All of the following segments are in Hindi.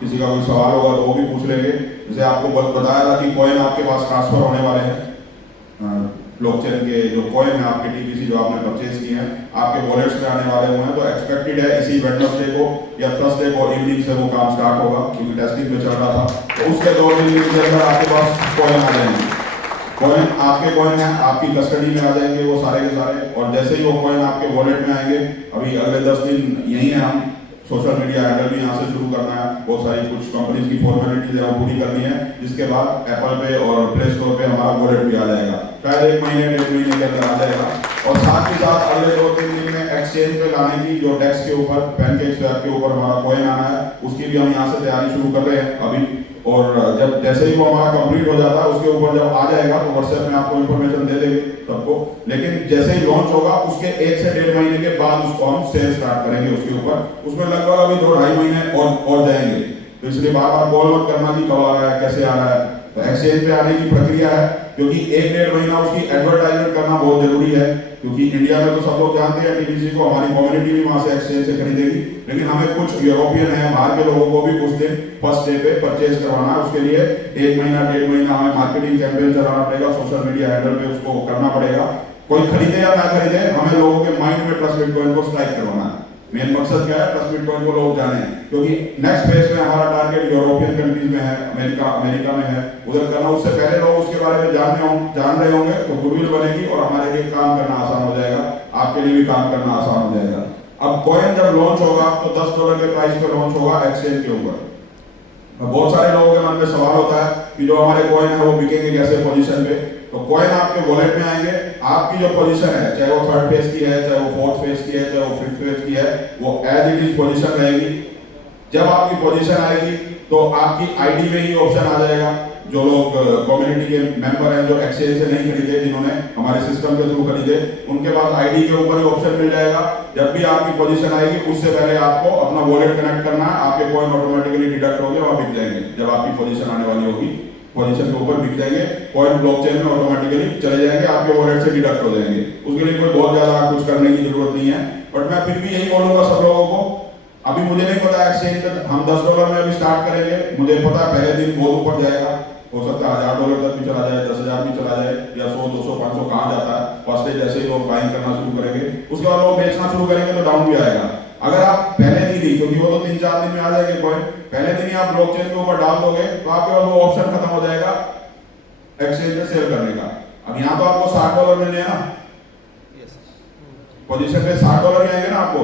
किसी का कोई सवाल होगा तो वो भी पूछ लेंगे। जैसे आपको बताया था कि कॉइन आपके पास ट्रांसफर होने वाले हैं, ब्लॉकचेन के जो कॉइन है आपके टीबीसी जो आपने परचेज किए हैं आपके वॉलेट्स में आने वाले हुए हैं। तो एक्सपेक्टेड है इसी वेडनेसडे को या थर्सडे को इवनिंग से वो काम स्टार्ट होगा, क्योंकि टेस्टिंग में चल रहा था। तो उसके 2 दिन के अंदर आपके पास कॉइन आ जाएंगे। कॉइन आपके कॉइन है, आपकी कस्टडी में आ जाएंगे वो सारे के सारे। और जैसे ही वो कॉइन आपके वॉलेट में आएंगे, अभी अगले 10 दिन यही है, हम सोशल मीडिया हैंडल भी यहाँ से शुरू करना है, बहुत सारी कुछ कंपनीज की फॉर्मेलिटीज है वो पूरी करनी है, जिसके बाद एप्पल पे और प्ले स्टोर पे हमारा वॉलेट भी आ जाएगा। शायद 1 महीने 1.5 महीने के अंदर आ जाएगा। और साथ ही साथ अगले 2-3 दिन में एक्सचेंज पे लाने की जो डेक्स के ऊपर पैनकेक्स के ऊपर हमारा कॉइन आना है, उसकी भी हम यहाँ से तैयारी शुरू कर रहे हैं अभी। और जब जैसे ही वो हमारा कंप्लीट हो जाता है उसके ऊपर जब आ जाएगा तो व्हाट्सएप में आपको इन्फॉर्मेशन दे देंगे सबको। लेकिन जैसे ही लॉन्च होगा उसके 1 से 1.5 महीने के बाद उसको हम सेल स्टार्ट करेंगे उसके ऊपर। उसमें लगभग अभी 2-2.5 महीने और जाएंगे। तो इसलिए बार बार कॉल मत करना कि कब आ रहा है कैसे आ रहा है। तो एक्सचेंज पे आने की प्रक्रिया है, क्योंकि 1-1.5 महीना उसकी एडवर्टाइजमेंट करना बहुत जरूरी है, क्योंकि इंडिया में तो सब लोग जानते हैं टीबीसी को, हमारी कम्युनिटी भी वहां से एक्सचेंज से खरीदेगी। लेकिन हमें कुछ यूरोपियन है बाहर के लोगों को भी कुछ दिन फर्स्ट डे पे परचेज करवाना है। उसके लिए 1 महीना 1.5 महीना हमें मार्केटिंग कैंपेन चलाना पड़ेगा, सोशल मीडिया हैंडल पे उसको करना पड़ेगा। कोई खरीदे या ना खरीदे, हमें लोगों के माइंड में ट्रस्ट बिटकॉइन को स्ट्राइक करवाना है। मेन मकसद क्या है, ट्रस्ट बिटकॉइन को लोग जाने, क्योंकि नेक्स्ट फेज में हमारा टारगेट यूरोपियन कंट्रीज में है, अमेरिका में है, उधर करना। उससे पहले लोग उसके बारे में जान रहे होंगे तो गुडविल बनेगी और हमारे लिए काम करना आसान हो जाएगा, आपके लिए भी काम करना आसान हो जाएगा। अब कॉइन जब लॉन्च होगा तो $10 के प्राइस पे लॉन्च होगा एक्सचेंज के ऊपर। बहुत सारे लोगों के मन में सवाल होता है कि जो हमारे कॉइन है वो बिकेंगे कैसे पोजीशन पे। तो कॉइन आपके वॉलेट में आएंगे, आपकी जो पोजीशन है चाहे वो 3rd फेज की है, चाहे वो 4th फेज की है, चाहे वो 5th फेज की है, वो एज इट इज पोजीशन रहेगी। जब आपकी पोजीशन आएगी तो आपकी आईडी में ही ऑप्शन आ जाएगा। जो लोग कम्युनिटी के मेंबर हैं जो एक्सचेंज से नहीं खरीदे, जिन्होंने हमारे सिस्टम के थ्रू खरीदे, उनके पास आईडी के ऊपर ही ऑप्शन मिल जाएगा। जब भी आपकी पोजीशन आएगी उससे पहले आपको अपना वॉलेट कनेक्ट करना है, आपके कॉइन ऑटोमेटिकली डिडक्ट होंगे, वहां बिक जाएंगे। जब आपकी पोजीशन आने वाली होगी पोजीशन के ऊपर बिक जाएंगे, कॉइन ब्लॉकचेन में ऑटोमेटिकली चले जाएंगे, आपके वॉलेट से डिडक्ट हो जाएंगे। उसके लिए कोई बहुत ज्यादा कुछ करने की जरूरत नहीं है। बट मैं फिर भी यही बोलूंगा सब लोगों को, अभी मुझे नहीं पता एक्सचेंज पे हम $10 में अभी स्टार्ट करेंगे। मुझे पता है पहले दिन बहुत ऊपर जाएगा, हो सकता है $1000 तक भी चला जाए, 10,000 भी चला जाए, या 100, 200, 500 कहाँ जाता है। फर्स्ट डे जैसे ही लोग बाइंग करना शुरू करेंगे, उसके बाद लोग बेचना शुरू करेंगे तो डाउन भी आएगा। अगर आप पहले दिन ही, क्योंकि वो तो 3-4 दिन में आ जाएंगे कॉइन, पहले दिन ही आप ब्लॉकचेन के ऊपर डाल दोगे तो आपके पास वो ऑप्शन खत्म हो जाएगा एक्सचेंज पे सेल करने का। अब यहाँ तो आपको $60 मिलने हैं ना, पोजीशन पे $60 ही आएंगे ना आपको,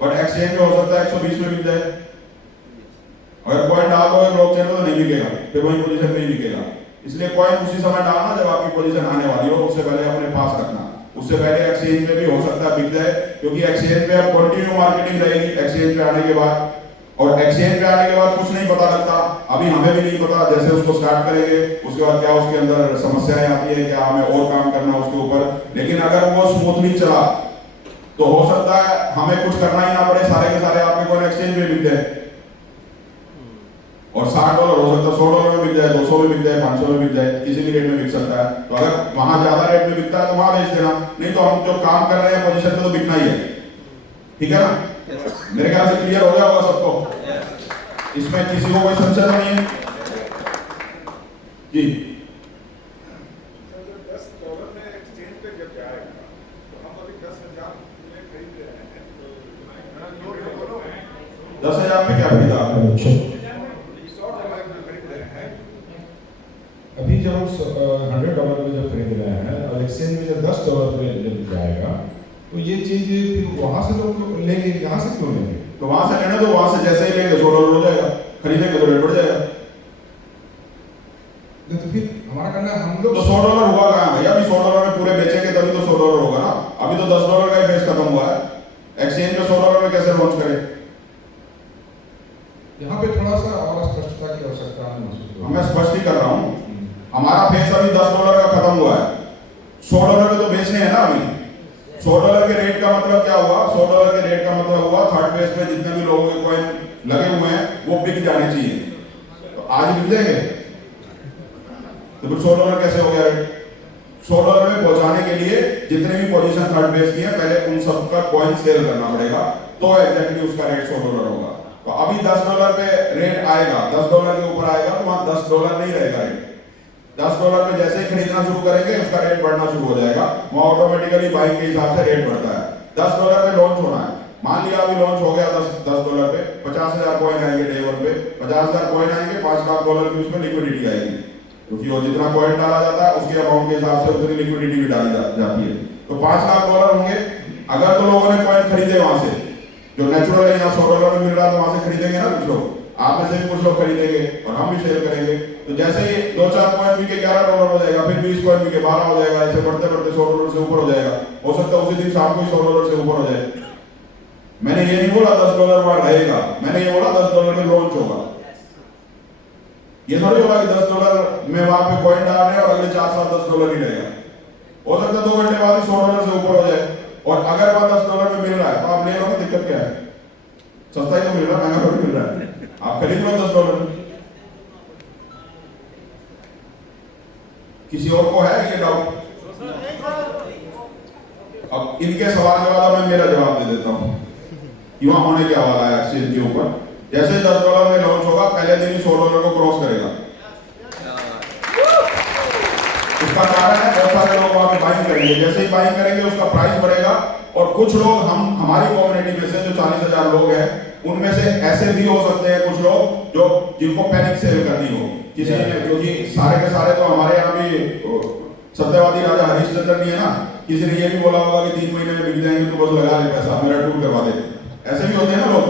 बट एक्सचेंज में हो सकता है 120 में बिक जाए। अगर कॉइन डाल दोगे ब्लॉकचेन में तो नहीं बिकेगा, फिर वही पोजीशन पे ही बिकेगा। इसलिए कॉइन उसी समय डालना जब आपकी पोजीशन आने वाली हो, उससे पहले अपने पास रखना। उससे पहले एक्सचेंज पे भी हो सकता है बिक जाए, क्योंकि एक्सचेंज पे अब कंटिन्यू मार्केटिंग रहेगी एक्सचेंज पे आने के बाद। और एक्सचेंज पे आने के बाद कुछ नहीं पता लगता, अभी हमें भी नहीं पता जैसे उसको स्टार्ट करेंगे उसके बाद क्या उसके अंदर समस्याएं आती है, क्या हमें और काम करना उसके ऊपर। लेकिन अगर वो स्मूथली चला तो हो सकता है हमें कुछ करना ही ना पड़े, सारे के सारे आपके कॉइन एक्सचेंज में बिक जाए। और $60 हो सकता है $100 में बिक जाए, 200 में बिक जाए, 500 में बिक जाए, किसी भी रेट में बिक सकता है। तो अगर वहां ज्यादा रेट में बिकता है तो वहां बेच देना, नहीं तो हम जो काम कर रहे हैं पोजीशन पे तो बिकना ही है। ठीक है ना? मेरे ख्याल से क्लियर हो गया होगा सबको, इसमें किसी को कोई संशय नहीं है जी। $10 में एक्सचेंज पे जब जाएगा तो हम अभी 10,000 में खरीद रहे हैं, तो 10,000 में क्या खरीदा आपने? $100 में खरीद रहे हैं। अभी जब हम $100 में जब खरीद रहे हैं और एक्सचेंज में जब $10 पे जब जाएगा तो ये चीज फिर वहां से लोग लेंगे, यहाँ से क्यों लेंगे? तो वहां से लेना, तो वहां से जैसे ही लेंगे $100 हो जाएगा, खरीदेंगे तो रेट बढ़ जाएगा। तो फिर हमारा करना हम लोग तो $100 हुआ कहाँ भैया? अभी $100 में पूरे बेचेंगे तभी तो $100 होगा ना। अभी तो $10 का ही फेज खत्म हुआ है, एक्सचेंज में $100 में कैसे लॉन्च करें? यहाँ पे थोड़ा सा और स्पष्टता की आवश्यकता है महसूस हो। मैं स्पष्ट ही कर रहा हूँ, हमारा फेज अभी $10 का खत्म हुआ है, $100 के तो बेचने हैं ना अभी। $100 के रेट का मतलब क्या हुआ? $100 के रेट का मतलब हुआ 3rd फेज में जितने भी लोगों के कॉइन लगे हुए हैं वो बिक जाने चाहिए। तो आज बिक जाएंगे तो फिर $100 कैसे हो गया रेट? $100 में पहुंचाने के लिए जितने भी पोजीशन 3rd फेज की है पहले उन सबका कॉइन सेल करना पड़ेगा, तो एग्जैक्टली उसका रेट $100 होगा। तो अभी $10 पे रेट आएगा, $10 के ऊपर आएगा तो वहां $10 नहीं रहेगा रेट। $10 पे जैसे ही खरीदना शुरू करेंगे उसका रेट बढ़ना शुरू हो जाएगा, वहां ऑटोमेटिकली बाइंग के हिसाब से रेट बढ़ता है। $10 पे लॉन्च होना है, मान लिया अभी लॉन्च हो गया $10 पे, 50,000 कॉइन आएंगे डे 1 पे, 50,000 कॉइन आएंगे, $5 लाख की उसमें लिक्विडिटी आएगी, क्योंकि वो जितना कॉइन डाला जाता है उसके अमाउंट के हिसाब से उतनी लिक्विडिटी भी डाली जाती है। तो $5 लाख होंगे। अगर तो लोगों ने कॉइन खरीदे वहां से, जो नेचुरल है, यहाँ $100 में मिल रहा है तो वहां से खरीदेंगे ना कुछ लोग, आप में से भी कुछ लोग खरीदेंगे और हम भी शेयर करेंगे। तो जैसे ही 2-4 कॉइन बिके $11 हो जाएगा, फिर 20 कॉइन बिके $12 हो जाएगा, ऐसे बढ़ते बढ़ते $100 से ऊपर हो जाएगा। हो सकता है उसी दिन शाम को ही $100 से ऊपर हो जाए। मैंने ये नहीं बोला $10 वहां रहेगा, मैंने ये बोला $10 में लॉन्च होगा। ये थोड़ी होगा कि $10 में वहां पे कॉइन डाल रहे हैं और अगले 4 साल $10 ही रहेगा। हो सकता है 2 घंटे बाद ही $100 से ऊपर हो जाए। और अगर वहां $10 में मिल रहा है तो आप ले लो ना, दिक्कत क्या है? सस्ता ही तो मिल रहा है, महंगा थोड़ी मिल रहा है। आप खरीद लो $10। किसी और को है ये डाउट? अब इनके सवाल के बाद मैं मेरा जवाब दे देता हूं कि वहां होने क्या वाला है एक्सचेंज के ऊपर। जैसे $10 में लॉन्च होगा, पहले दिन ही $100 को क्रॉस करेगा। उसका कारण है बहुत सारे लोग वहां पे बाइंग करेंगे, जैसे ही बाइंग करेंगे उसका प्राइस बढ़ेगा। और कुछ लोग हमारी कम्युनिटी में से जो 40,000 लोग हैं, उनमें से ऐसे भी हो सकते हैं कुछ लोग जो जिनको पैनिक सेल करनी हो किसी ने, क्योंकि सारे के सारे तो हमारे यहाँ भी सत्यवादी राजा हरिश्चंद्र नहीं है ना, किसी ने ये भी बोला होगा कि 3 महीने में बिक जाएंगे तो बस लगा ले पैसा, मेरा टूर करवा दे। ऐसे भी होते हैं ना लोग।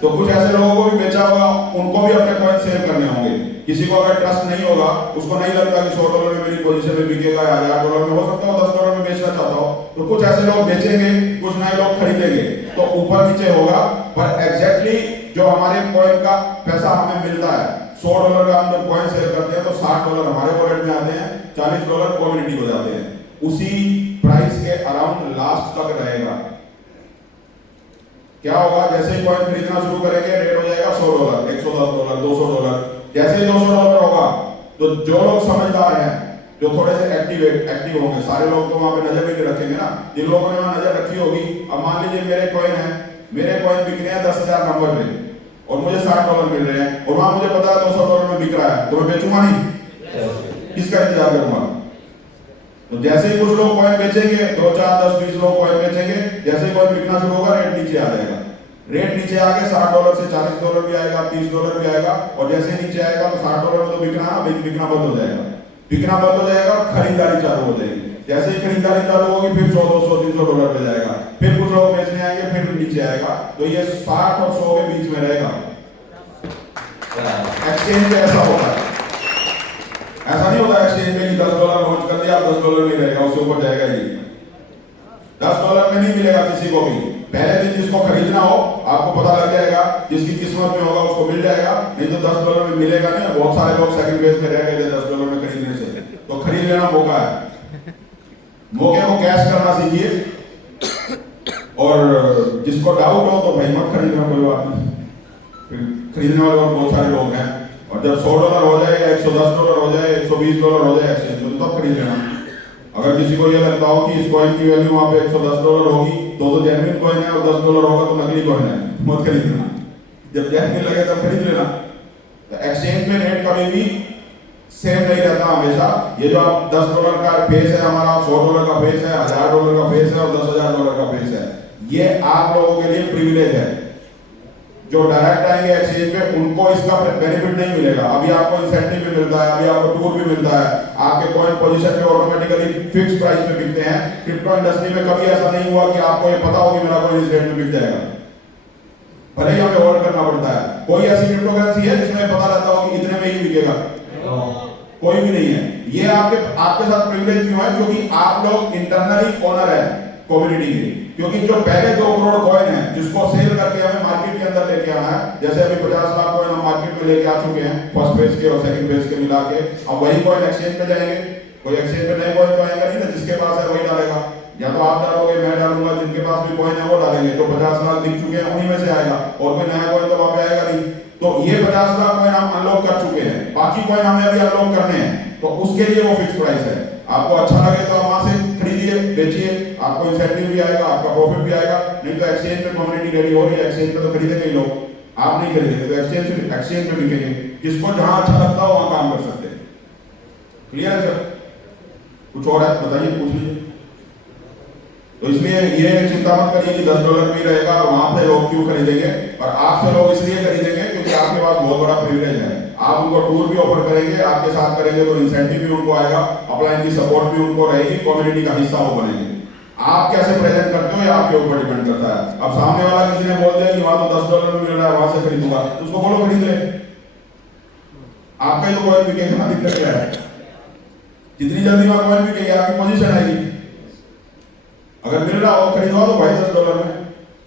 तो कुछ ऐसे लोगों को भी बेचा होगा, उनको भी अपने कॉइन सेल करने होंगे। किसी को अगर ट्रस्ट नहीं होगा, उसको नहीं लगता कि $100 में मेरी पोजीशन में बिकेगा या $1000 में, हो सकता है $10 में बेचना चाहता हो, तो कुछ ऐसे लोग बेचेंगे, कुछ नए लोग खरीदेंगे, तो ऊपर नीचे होगा। पर एग्जैक्टली जो हमारे कॉइन का पैसा हमें मिलता है, $100 का हम जब कॉइन सेल करते हैं तो $60 हमारे वॉलेट में आते हैं, $40 कम्युनिटी हो जाते हैं। उसी प्राइस के अराउंड लास्ट तक रहेगा। क्या होगा? जैसे ही कॉइन खरीदना शुरू करेंगे रेट हो जाएगा $100, $110, $200। जैसे ही $200 होगा तो जो लोग समझदार हैं, जो थोड़े से एक्टिव होंगे, सारे लोग तो वहां पे नजर भी नहीं रखेंगे ना, जिन लोगों ने वहां नजर रखी होगी। अब मान लीजिए मेरे कॉइन है, मेरे कॉइन बिक रहे हैं 10,000 नंबर पे और मुझे $60 मिल रहे हैं, और वहां मुझे पता है $200 में बिक रहा है, तो मैं बेचूंगा नहीं, किसका इंतजार करूंगा? तो जैसे ही कुछ लोग कॉइन बेचेंगे, 2, 4, 10, 20 लोग कॉइन बेचेंगे, जैसे ही कॉइन बिकना शुरू होगा रेट नीचे आ जाएगा। रेट नीचे आके $60 से $40 भी आएगा, $30 भी आएगा, और जैसे ही नीचे आएगा तो $60 में तो बिकना बंद हो जाएगा। बिकना बंद हो जाएगा और खरीदारी चालू हो जाएगी। जैसे ही खरीदारी चालू होगी फिर $100, $200, $300 पे जाएगा, फिर कुछ लोग बेचने आएंगे, फिर नीचे आएगा। तो ये 60 और 100 के बीच में रहेगा। एक्सचेंज में ऐसा होता है, ऐसा नहीं होता एक्सचेंज में कि $10 लॉन्च कर दिया, $10 नहीं रहेगा, उससे ऊपर जाएगा ही। $10 में नहीं मिलेगा किसी को भी। पहले दिन जिसको खरीदना हो आपको पता लग जाएगा, जिसकी किस्मत में होगा उसको मिल जाएगा, नहीं तो $10 में मिलेगा नहीं। बहुत सारे लोग सेकंड फेज में रह गए थे $10 में खरीदने से, तो खरीद लेना मौका है। मौके को कैश करना सीखिए, और जिसको डाउट हो तो भाई मत खरीदना, कोई बात नहीं। खरीदने वाले और बहुत सारे लोग हैं, और जब $100 हो जाए या $110 हो जाए, $120 हो जाए एक्सचेंज में, तो तब खरीद लेना। अगर किसी को ये लगता हो कि इस कॉइन की वैल्यू वहां पे $110 होगी तो जेन्युइन कॉइन है, और $10 होगा तो नकली कॉइन है, मत खरीदना। जब जेन्युइन लगे तब खरीद लेना। तो एक्सचेंज में रेट कभी भी सेम नहीं रहता हमेशा। ये जो आप $10 का फेस है हमारा, $100 का फेस है, $1000 का फेस है और $10,000 का फेस है, ये आप लोगों के लिए प्रिविलेज है। जो डायरेक्ट आएंगे एक्सचेंज पे उनको इसका बेनिफिट नहीं मिलेगा। अभी आपको इंसेंटिव भी मिलता है, अभी आपको टूर भी मिलता है, आपके कॉइन पोजीशन पे ऑटोमेटिकली फिक्स प्राइस पे बिकते हैं। क्रिप्टो इंडस्ट्री में कभी ऐसा नहीं हुआ कि आपको ये पता हो कि मेरा कॉइन इस रेट में बिक जाएगा, भले ही हमें होल्ड करना पड़ता है। कोई ऐसी क्रिप्टो करेंसी है जिसमें पता रहता हो कि इतने में ही बिकेगा? कोई भी नहीं है। ये आपके साथ प्रिविलेज क्यों है? क्योंकि आप लोग इंटरनली ओनर है कम्युनिटी के। क्योंकि जो पहले 2 करोड़ कॉइन है जिसको सेल करके हमें मार्केट के अंदर लेके आना है, जैसे अभी 50 लाख कॉइन हम मार्केट में लेके आ चुके हैं, फर्स्ट फेज के और सेकंड फेज के मिला के। अब वही कॉइन एक्सचेंज पे जाएंगे, कोई एक्सचेंज पे नए कॉइन तो आएगा नहीं ना, जिसके पास है वही डालेगा। या तो आप डालोगे, मैं डालूंगा, जिनके पास भी कॉइन है वो डालेंगे। तो 50 लाख बिक चुके हैं, उन्हीं में से आएगा, और कोई नया कॉइन तो वहां पे आएगा नहीं। तो ये 50 लाख कॉइन हम अनलॉक कर चुके हैं, बाकी कॉइन हमें अभी अनलॉक करने हैं। तो उसके लिए वो फिक्स प्राइस है। आपको अच्छा लगे तो आप वहां से खरीदिए, बेचिए, आपको इंसेंटिव भी आएगा, आपका प्रॉफिट भी आएगा। नहीं तो एक्सचेंज पे कम्युनिटी रेडी हो रही है, एक्सचेंज पे तो खरीदेंगे ही लोग। आप नहीं खरीदेंगे तो एक्सचेंज पे बिकेंगे। जिसको जहां अच्छा लगता हो वहां काम कर सकते हैं। क्लियर है सर? कुछ और है बताइए, पूछ लीजिए। तो इसलिए ये चिंता मत करिए कि $10 में ही रहेगा और वहां पे लोग क्यों खरीदेंगे, और आपसे लोग इसलिए खरीदेंगे क्योंकि आपके पास बहुत बड़ा प्रिविलेज है। आप उनको टूर भी ऑफर करेंगे, आपके साथ करेंगे तो इंसेंटिव भी उनको आएगा, अपलाइन की सपोर्ट भी उनको रहेगी, कम्युनिटी का हिस्सा वो बनेंगे। आप कैसे प्रेजेंट करते हो ये आपके ऊपर डिपेंड करता है। अब सामने वाला किसी ने बोल दिया कि वहां तो $10 में मिल रहा है, वहां से खरीदूंगा, तो उसको बोलो खरीद ले, आपका ही तो कॉइन बिकेगा ना। दिक्कत क्या है? जितनी जल्दी वहां कॉइन बिकेगी आपकी पोजीशन आएगी। अगर मिल रहा हो खरीदवा दो भाई $10 में,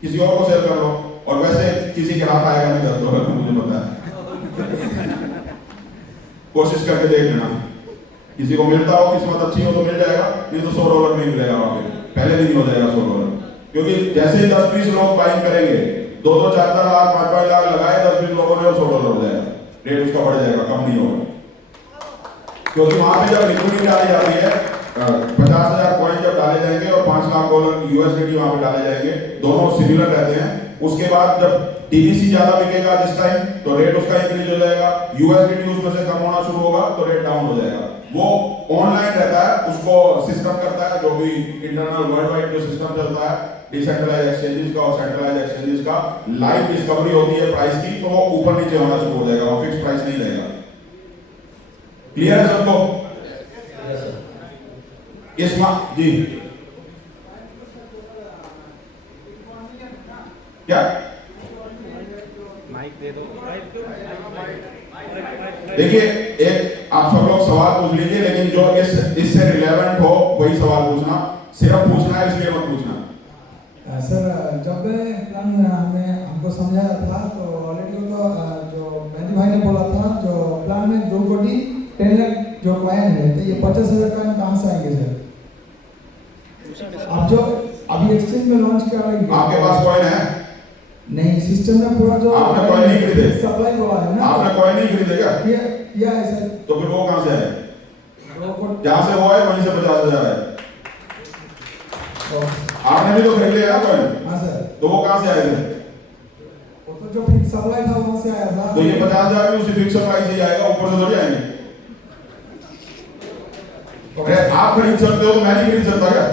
किसी और को शेयर कर लो। और वैसे किसी के हाथ आएगा नहीं $10 में, मुझे पता है। कोशिश करके देख लेना, किसी को मिलता हो, किस्मत अच्छी हो तो मिल जाएगा, नहीं तो $100 में ही मिलेगा वहां पे, पहले दिन ही हो जाएगा $100। क्योंकि जैसे ही 10-20 लोग बाइंग करेंगे, 2-2, 4-4 लाख, 5-5 लाख लगाए 10-20 लोगों ने, और $100 हो जाएगा, रेट उसका बढ़ जाएगा, कम नहीं होगा। क्योंकि वहां पे जब लिक्विडिटी डाली जाती है, 50,000 कॉइन जब डाले जाएंगे और $5 लाख यूएसडीटी वहां पे डाले जाएंगे, दोनों सिमिलर रहते हैं। उसके बाद जब टीबीसी ज्यादा बिकेगा जिस टाइम, तो रेट उसका इंक्रीज हो जाएगा, यूएसडीटी उसमें से कम होना शुरू होगा तो रेट डाउन हो जाएगा। वो ऑनलाइन रहता है, उसको सिस्टम करता है, जो भी इंटरनल वर्ल्ड वाइड जो सिस्टम चलता है डिसेंट्रलाइज एक्सचेंजेस का और सेंट्रलाइज एक्सचेंजेस का, लाइव डिस्कवरी होती है प्राइस की, तो वो ऊपर नीचे होना शुरू हो जाएगा, वो फिक्स प्राइस नहीं रहेगा। क्लियर है सबको? जी क्या देखिए, एक आप सब लोग सवाल पूछ लीजिए, लेकिन जो इससे रिलेवेंट हो वही सवाल पूछना, सिर्फ पूछना है इसलिए मत पूछना। सर जब प्लान हमको समझाया था तो ऑलरेडी तो जो मेहंदी भाई ने बोला था, जो प्लान में 2 कोटी 10 लाख जो कॉइन है, तो ये 50,000 कॉइन कहाँ से आएंगे सर? आप जो अभी एक्सचेंज में लॉन्च कर रहे हैं, आपके पास कॉइन है? नहीं, सिस्टम में पूरा जो आपने कॉइन नहीं खरीदे, सप्लाई बोला है ना, आपने कॉइन नहीं खरीदेगा, ये है सर। तो फिर वो कहाँ से है? जहाँ से वो है वहीं से 50,000 है। आपने भी तो खरीदे है ना कॉइन? हाँ सर। तो वो कहाँ से आए थे? वो तो जो फिक्स सप्लाई था वहाँ से आया था। तो ये 50,000 भी उसी फिक्स प्राइस ही आएगा, ऊपर से थोड़ी आएंगे। अरे आप खरीद सकते हो तो मैं नहीं खरीद सकता क्या?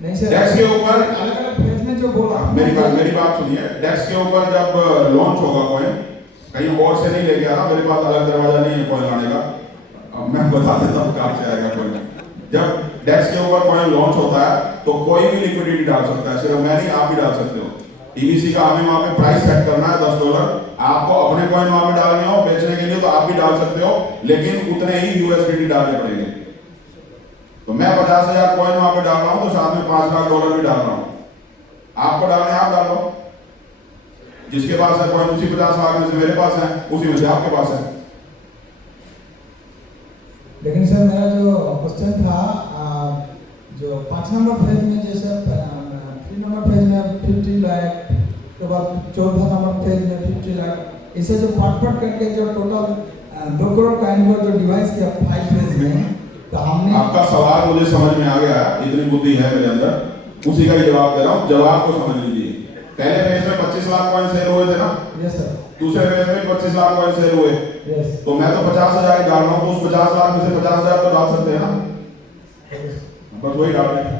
नहीं सर, डेक्स के ऊपर अलग-अलग फेज में जो बोला, मेरी बात सुनिए। डेक्स के ऊपर जब लॉन्च होगा कॉइन, कहीं और से नहीं लेके आना, मेरे पास अलग दरवाजा नहीं है कॉइन लाने का, अब मैं बता देता हूँ कहाँ से आएगा कॉइन। जब डेक्स के ऊपर कॉइन लॉन्च होता है तो कोई भी लिक्विडिटी डाल सकता है, सिर्फ मैं नहीं, आप भी डाल सकते हो। टीबीसी का हमें वहां पे प्राइस सेट करना है $10, आपको अपने कॉइन वहां पे डालने हो बेचने के लिए तो आप भी डाल सकते हो, लेकिन उतने ही यूएसडीटी डालने पड़ेंगे। तो मैं 50,000 कॉइन वहां पे डाल रहा हूं तो साथ में $5 लाख भी डाल रहा हूं, आपको डालने आप डाल लो, जिसके पास है कॉइन उसी 50 लाख में से मेरे पास है, उसी में से आपके पास है। लेकिन सर मेरा जो क्वेश्चन था, जो 5 नंबर फेज में, जैसे 3 नंबर फेज में 50 लाख, के बाद 4था नंबर फेज में 50 लाख, इसे जो पार्ट करके जो टोटल 2 करोड़ कॉइन को जो डिवाइस किया 5 फेज में, तो हमने आपका सवाल मुझे समझ में आ गया, इतनी बुद्धि है मेरे अंदर, उसी का ही जवाब दे रहा हूँ। जवाब को समझ लीजिए। पहले फेज में 25 लाख कॉइन सेल हुए थे ना? Yes sir. दूसरे फेज में 25 लाख कॉइन सेल हुए। यस। तो मैं तो 50,000 ही डाल रहा हूँ, तो उस 50 लाख में से 50,000 तो डाल सकते हैं ना? बस वही डाल रहे हैं।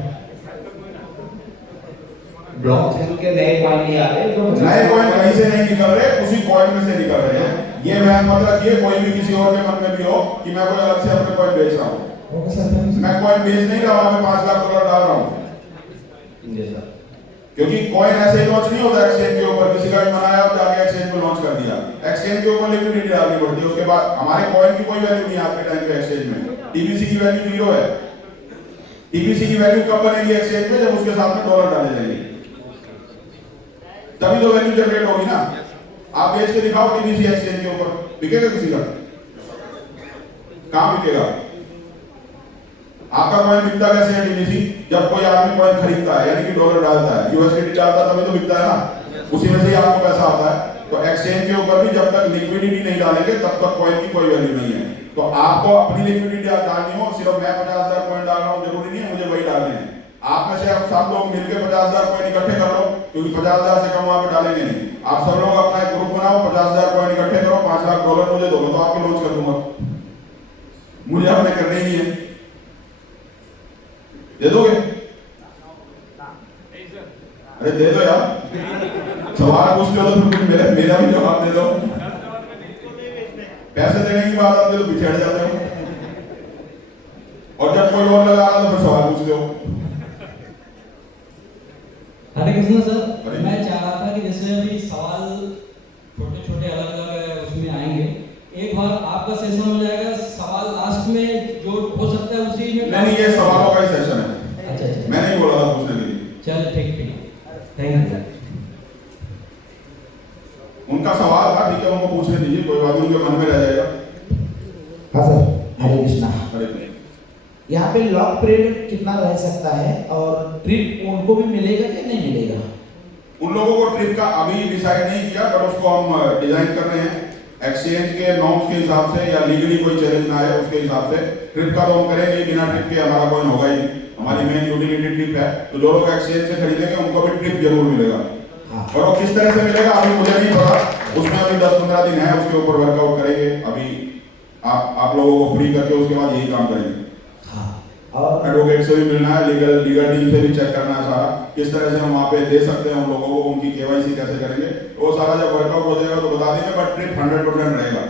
ब्लॉकचेन के नए कॉइन नहीं आ रहे, जो नए कॉइन कहीं से नहीं निकल रहे, उसी कॉइन में से निकल रहे हैं। ये मैं मतलब ये कोई भी किसी और के मन में भी हो कि मैं कोई अलग से अपने कॉइन बेच रहा हूँ, मैं कॉइन बेच नहीं रहा हूँ, मैं $5 लाख डाल रहा हूँ। क्योंकि कॉइन ऐसे ही लॉन्च नहीं होता एक्सचेंज के ऊपर, किसी का भी बनाया और जाके एक्सचेंज में लॉन्च कर दिया। एक्सचेंज के ऊपर लिक्विडिटी डालनी पड़ती है, उसके बाद हमारे कॉइन की कोई वैल्यू नहीं है आज के टाइम पे एक्सचेंज में। टीबीसी की वैल्यू 0 है। टीबीसी की वैल्यू कब बनेगी एक्सचेंज में? जब उसके साथ में डॉलर डाले जाएंगे, तभी तो वैल्यू जनरेट होगी ना। आप बेच के दिखाओ टीबीसी एक्सचेंज के ऊपर, बिकेगा किसी का? कहां बिकेगा? आपका कॉइन बिकता कैसे है टीबीसी? जब कोई आदमी कॉइन खरीदता है, यानी कि डॉलर डालता है, यूएसडीटी डालता है, तभी तो बिकता है ना, उसी में से ही आपको पैसा आता है। तो एक्सचेंज के ऊपर भी जब तक लिक्विडिटी नहीं डालेंगे तब तक कॉइन की कोई वैल्यू नहीं है। तो आपको अपनी लिक्विडिटी डालनी हो, सिर्फ मैं 50,000 कॉइन डाल रहा हूं, जरूरी नहीं है मुझे वही डालने हैं। आप में से अब सब लोग मिलकर 50,000 कॉइन इकट्ठे कर लो, क्योंकि 50,000 से कम वहां पे डालेंगे नहीं। आप सब लोग अपना एक ग्रुप बनाओ, 50,000 कॉइन इकट्ठे करो, $5 लाख मुझे दो, मैं तो आपके लॉन्च कर दूंगा। मुझे आपने करने ही है, दे दोगे? अरे दे दो यार, सवाल पूछते हो तो फिर मेरा भी जवाब दे दो। पैसे देने की बात आती है तो पीछे हट जाते हो, और जब कोई और लगा रहा तो फिर सवाल पूछते हो। हरे कृष्ण सर, हरे। मैं चाह रहा था कि जैसे अभी सवाल छोटे छोटे अलग अलग उसमें आएंगे, एक बार आपका सेशन हो जाएगा, सवाल लास्ट में जो हो सकता है उसी में। नहीं, ये सवालों का ही सेशन है। अच्छा अच्छा, मैं नहीं बोला था पूछने के लिए। चल ठीक ठीक, थैंक यू। उनका सवाल था, ठीक है, उनको पूछने दीजिए, कोई बात नहीं, उनके मन में रह जाएगा। हाँ सर, हरे कृष्णा। हरे कृष्ण। यहाँ पे लॉक पीरियड कितना रह सकता है और ट्रिप उनको भी मिलेगा कि नहीं मिलेगा? उन लोगों को ट्रिप का अभी डिसाइड नहीं किया, बट उसको हम डिजाइन कर रहे हैं एक्सचेंज के नॉर्म्स के हिसाब से, या लीगली कोई चैलेंज ना है उसके हिसाब से। ट्रिप का तो हम करेंगे, बिना ट्रिप के हमारा कोई होगा ही नहीं। हमारी मेन यूटिलिटी ट्रिप है, तो जो लोग एक्सचेंज से खरीदेंगे उनको भी ट्रिप जरूर मिलेगा। हाँ। और वो किस तरह से मिलेगा अभी मुझे नहीं पता, उसमें अभी 10-15 दिन है, उसके ऊपर वर्कआउट करेंगे। अभी आप लोगों को फ्री करके उसके बाद यही काम करेंगे। हाँ। और एडवोकेट से भी मिलना है, लीगल टीम से भी चेक करना है सारा, किस तरह से हम वहाँ पे दे सकते हैं उन लोगों को, उनकी केवाईसी कैसे करेंगे, वो सारा जब वर्कआउट हो जाएगा तो बता देंगे। बट ट्रिप 100% रहेगा।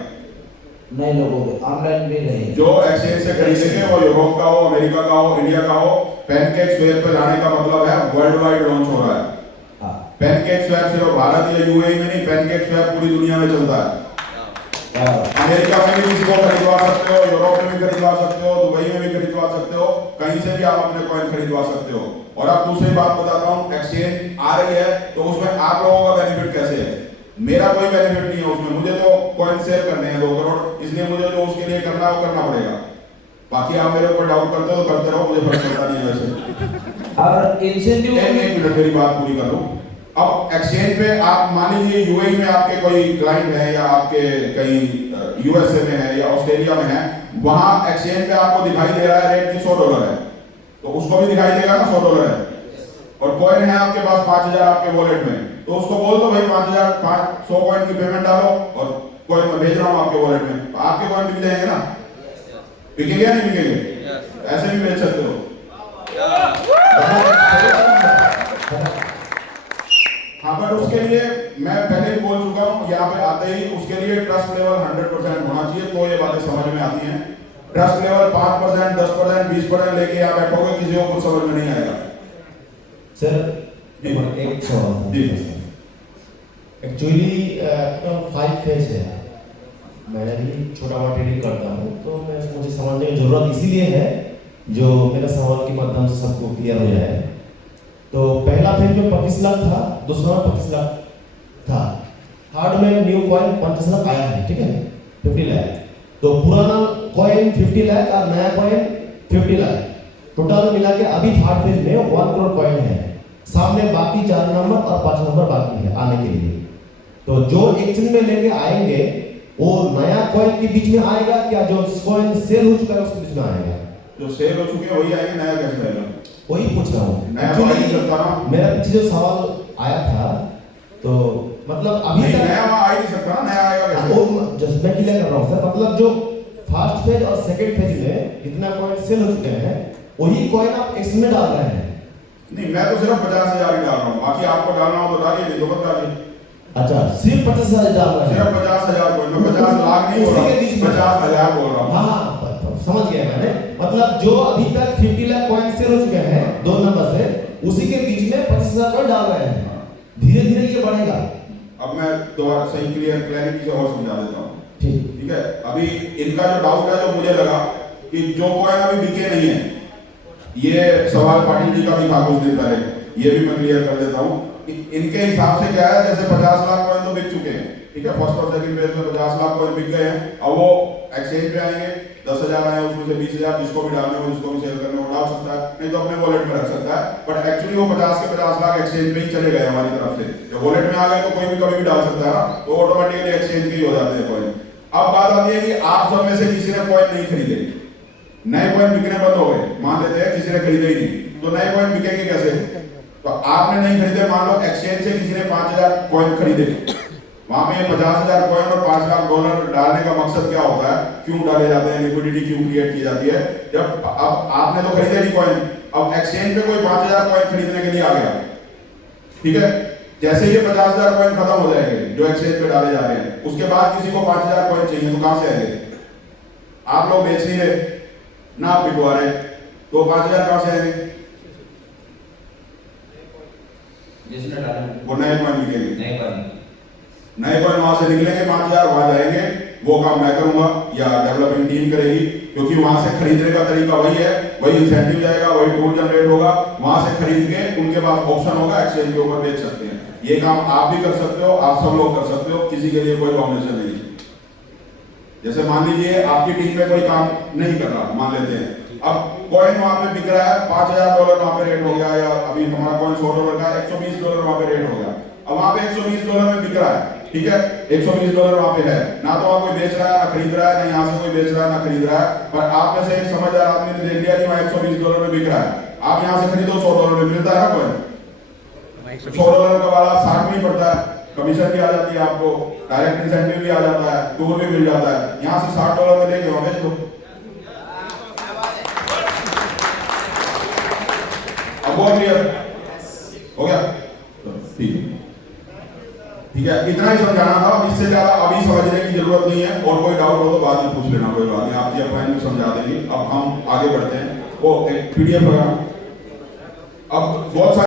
नए लोगों के ऑनलाइन भी रहेगा। जो एक्सचेंज से खरीदेंगे वो यूरोप का हो, अमेरिका का हो, इंडिया का हो, पैनकेक स्वेप पे लाने का मतलब है वर्ल्ड वाइड लॉन्च हो रहा है। हाँ। पैनकेक स्वेप सिर्फ भारत या यूएई में नहीं, पैनकेक स्वेप पूरी दुनिया में चलता है। अमेरिका में भी किसी को खरीदवा सकते हो, यूरोप में भी खरीदवा सकते हो, दुबई में भी खरीदवा सकते हो, कहीं से भी आप अपने कॉइन खरीदवा सकते हो। और आप दूसरी बात बताता हूँ, एक्सचेंज आ रही है तो उसमें आप लोगों का बेनिफिट कैसे है? मेरा कोई बेनिफिट नहीं है उसमें, मुझे तो कॉइन सेल करने हैं 2 करोड़, इसलिए मुझे जो उसके लिए करना है वो करना पड़ेगा। बाकी आप मेरे ऊपर डाउट करते हो तो करते रहो, मुझे फर्क पड़ता नहीं है वैसे। और इंसेंटिव एक मिनट मेरी बात पूरी कर लूं। अब एक्सचेंज पे आप मान लीजिए यूएई में आपके कोई क्लाइंट है, या आपके कहीं यूएसए में है या ऑस्ट्रेलिया में है, वहां एक्सचेंज पे आपको दिखाई दे रहा है रेट कि $100 है, तो उसको भी दिखाई देगा ना $100 है। और कॉइन है आपके पास 5,000 आपके वॉलेट में, तो उसको बोल दो भाई 100 कॉइन की पेमेंट डालो और कॉइन मैं भेज रहा हूँ आपके वॉलेट में, तो आपके कॉइन बिक जाएंगे ना? बिकेंगे या नहीं बिकेंगे? ऐसे भी बेच सकते हो। हाँ, बट उसके लिए मैं पहले ही बोल चुका हूँ, यहाँ पे आते ही उसके लिए ट्रस्ट लेवल 100% होना चाहिए, तो ये बातें समझ में आती हैं। ट्रस्ट लेवल 5%, 10%, 20% लेके यहाँ बैठोगे, किसी को कुछ समझ में नहीं आएगा। सर जी। एक सवाल जी। एक्चुअली 5 फेज है, मैं भी छोटा मोटा ट्रेडिंग करता हूँ, तो मुझे समझने की जरूरत इसीलिए है जो मेरा सवाल के माध्यम से सबको क्लियर हो जाए। तो पहला फेज में 25 लाख था, दूसरा में 25 लाख था, थर्ड में न्यू कॉइन 50 लाख आया है, ठीक है, 50 लाख। तो पुराना कॉइन 50 लाख और नया कॉइन 50 लाख, टोटल मिला के अभी थर्ड फेज में 1 करोड़ कॉइन है। सामने बाकी 4 नंबर और 5 नंबर बाकी है आने के लिए। तो जो एक्सचेंज में लेके आएंगे वो नया कॉइन के बीच में आएगा क्या, जो कॉइन सेल हो चुका है उसके बीच में आएगा? जो सेल हो चुके हैं वही आएंगे, नया कैसे आएगा? वही पूछ रहा हूँ। नया तो आ नहीं सकता ना। मेरा पीछे जो सवाल आया था, तो मतलब अभी नहीं, तक नया वहाँ आ ही नहीं सकता ना, नया आएगा कैसे? वो जस्ट मैं क्लियर कर रहा हूँ सर, मतलब जो फर्स्ट फेज और सेकंड फेज में जितना कॉइन सेल हो चुके हैं वही कॉइन आप एक्सचेंज में डाल रहे हैं। नहीं, मैं तो सिर्फ 50,000 ही डाल रहा हूँ, बाकी आपको डालना हो तो डालिए, नहीं तो मत डालिए। अच्छा, सिर्फ 50,000 डाल रहे हैं? सिर्फ 50,000 बोल, मैं 50 लाख नहीं बोल रहा हूँ, 50,000 बोल रहा हूँ। हाँ, समझ गया मैंने। मतलब जो अभी तक 50 लाख कॉइन सेल हो चुके हैं 2 नंबर से, उसी के बीच में 25,000 कॉइन डाल रहे हैं। धीरे धीरे ये बढ़ेगा। अब मैं दोबारा सही क्लियरिटी से और समझा देता हूँ। ठीक है, अभी इनका जो डाउट है, जो मुझे लगा कि जो कॉइन अभी बिके नहीं है, ये सवाल पाटिल जी का भी था कुछ दिन पहले, ये भी मैं क्लियर कर देता हूँ। इनके हिसाब से क्या है, जैसे 50 लाख कॉइन तो बिक चुके हैं, ठीक है, फर्स्ट और सेकंड फेज में 50 लाख कॉइन बिक गए हैं। अब वो एक्सचेंज पे आएंगे, 10,000 आए, उसमें से 20,000 जिसको भी डालने हो, जिसको भी सेल करने हो डाल सकता है, नहीं तो अपने वॉलेट में रख सकता है। बट एक्चुअली वो 50 के 50 लाख एक्सचेंज में ही चले गए हमारी तरफ से। जब वॉलेट में आ गए तो कोई भी कभी भी डाल सकता है ना, तो ऑटोमेटिकली एक्सचेंज के ही हो जाते हैं कॉइन। अब बात आती है कि आप सब में से किसी ने कॉइन नहीं खरीदे, नए कॉइन बिकने बंद हो गए, मान लेते हैं किसी ने खरीदे ही नहीं, तो नए कॉइन बिकेंगे कैसे? तो आपने नहीं खरीदे, मान लो एक्सचेंज से किसी ने 5,000 कॉइन खरीदे, वहां पे 50,000 कॉइन और $5 लाख डालने का मकसद क्या होता है, क्यों डाले जाते हैं, लिक्विडिटी क्यों क्रिएट की जाती है? जब अब आपने तो खरीदे नहीं कॉइन, अब एक्सचेंज पे कोई 5,000 कॉइन खरीदने के लिए आ गया, ठीक है, जैसे ये 50,000 कॉइन खत्म हो जाएंगे जो एक्सचेंज पे डाले जा रहे हैं, उसके बाद किसी को 5,000 कॉइन चाहिए, तो कहां से आएंगे? आप लोग बेच नहीं रहे ना, आप बिकवा रहे, तो 5,000 कहां से आएंगे? जिसने डाला वो नए कॉइन निकलेंगे, नहीं पर नए कॉइन वहां से निकलेंगे, 5,000 वहां जाएंगे, वो काम मैं करूंगा या डेवलपिंग टीम करेगी, क्योंकि वहां से खरीदने का तरीका वही है, वही इंसेंटिव जाएगा, वही टूल जनरेट होगा, वहां से खरीद के उनके पास ऑप्शन होगा, एक्सचेंज के ऊपर बेच सकते हैं। ये काम आप भी कर सकते हो, आप सब लोग कर सकते हो, किसी के लिए कोई बाउंडेशन नहीं। जैसे मान लीजिए आपकी टीम में कोई काम नहीं कर रहा, मान लेते हैं, अब कॉइन वहां पे बिक रहा है, $5,000 वहां पे रेट हो गया, या अभी हमारा कॉइन $100 का $120 वहां पे रेट हो गया, अब वहां पे $120 में बिक रहा है, ठीक है, $120 वहां पे है, ना तो वहां कोई बेच रहा है, ना खरीद रहा है, ना यहाँ से कोई बेच रहा है, ना खरीद रहा है, पर आप में से एक समझदार आदमी ने देख लिया कि वहां $120 में बिक रहा है, आप यहाँ से खरीदो $100 में, मिलता है ना कॉइन? $100 का वाला 60 में पड़ता है, कमीशन भी आ जाती है आपको, डायरेक्ट इंसेंटिव भी आ जाता है, टूर भी मिल जाता है, यहाँ से $60 में लेके वहां बेच दो। अब वो क्लियर हो गया? ठीक है, ठीक है, इतना ही समझाना था, अब इससे ज्यादा अभी समझने की जरूरत नहीं है, और कोई डाउट हो तो बाद में पूछ लेना, कोई बात नहीं, आप जी अपना में समझा देंगे। अब हम आगे बढ़ते हैं, वो एक PDF वगैरह, अब बहुत सारे